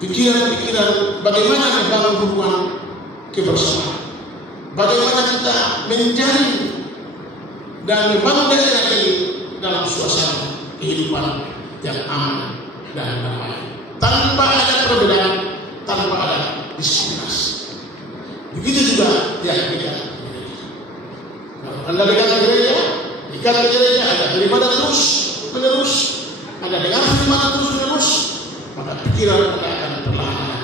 pikiran-pikiran bagaimana membangun hubungan kebersamaan, bagaimana kita menjalin dan membangun daerah ini dalam suasana kehidupan yang aman dan damai, tanpa ada perbedaan, tanpa ada diskriminasi. Begitu juga yang gereja. Anda dengan gereja, ikat gereja ada daripada terus menerus, ada dengan firman terus menerus, maka pikiran Anda akan perlahan,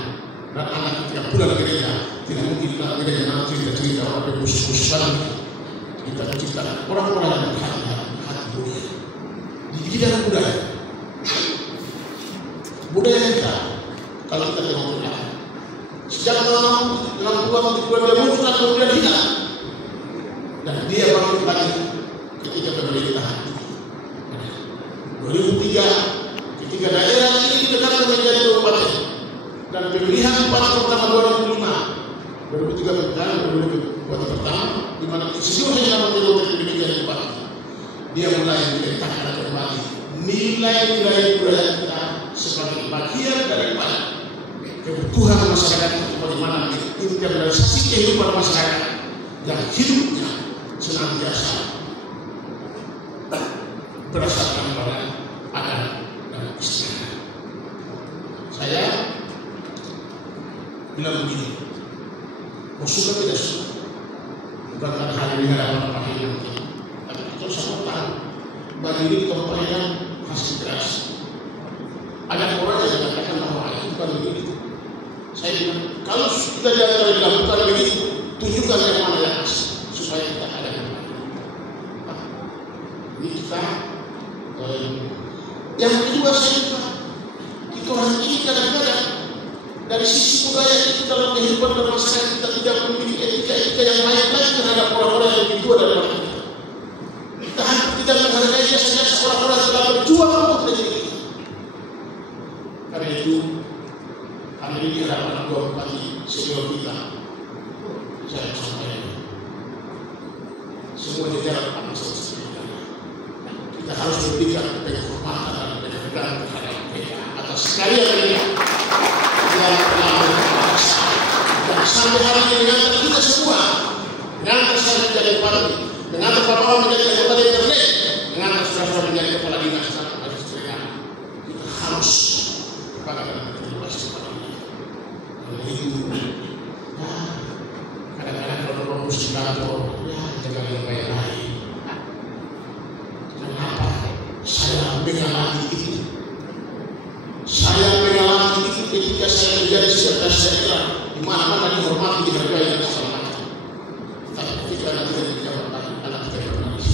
dan anak ketika pulang gereja tidak mungkin pulang gereja nanti cerita orang khusus lagi. Kita menciptakan orang-orang yang berhati mulia. Jadi kita ada budaya kita. Kalau kita tengok belakang, sejak tahun 60-an dia muncul kemudian hilang, dan dia baru lagi ketika pemerintahan 2003 ketika daerah ini didekatkan menjadi kabupaten, dan pemilihan bupati pertama 2005 pemilihan bupati pertama di mana seluruhnya nama menjadi demikian bupati, dia mulai menceritakan kembali nilai-nilai budaya kita sebagai bagian daripada kebutuhan masyarakat, bagaimana internalisasi kehidupan masyarakat yang hidupnya senantiasa berdasarkan pada adat dan istiadat. Saya bilang begini, mau suka tidak suka, bukan karena hal ini hadapan Pak Hilang, tapi kita semua tahu bagi ini kemudian hasil keras. Ada orang yang mengatakan bahwa itu bukan begitu. Saya bilang, kalau kita diantara bukan begitu, tunjukkan yang mana yang asli supaya kita ada kembali. Ini kita yang kedua, saya juga itu orang ini kadang-kadang dari sisi budaya itu dalam kehidupan bermasyarakat kita tidak memiliki etika yang baik-baik terhadap orang-orang yang lebih tua daripada kita. Kita hampir tidak menghargai jasa-jasa orang-orang yang telah berjuang untuk negeri kita. Karena itu, hari ini harapan dua bupati senior kita, saya sampaikan semua jajaran bangsa kita. Kita harus memberikan penghormatan dan penghormatan terhadap mereka atas karya mereka yang telah berkuasa. Dan sampai hari ini dengan kita semua, dengan saya menjadi kepala, dengan Bapak menjadi kepala internet, dengan saudara menjadi kepala dinas dan majistrenya, kita harus bagaimana terlibat seperti ini. Oleh itu, kadang-kadang kalau orang muslim kantor, jaga yang baik-baik. Kenapa? Saya mengalami itu. Saya mengalami itu ketika saya menjadi sekretaris daerah, di mana-mana dihormati, dihargai dan segala macam. Tapi ketika nanti kita dijawab lagi, anak kita jurnalis,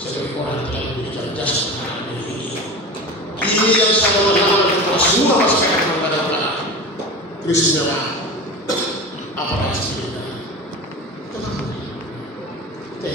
sebagai orang yang telah memberikan jasa terhadap ini. Ini yang saya mengalami kepada semua masyarakat yang ada pada Kristen apa yang sebenarnya? Kita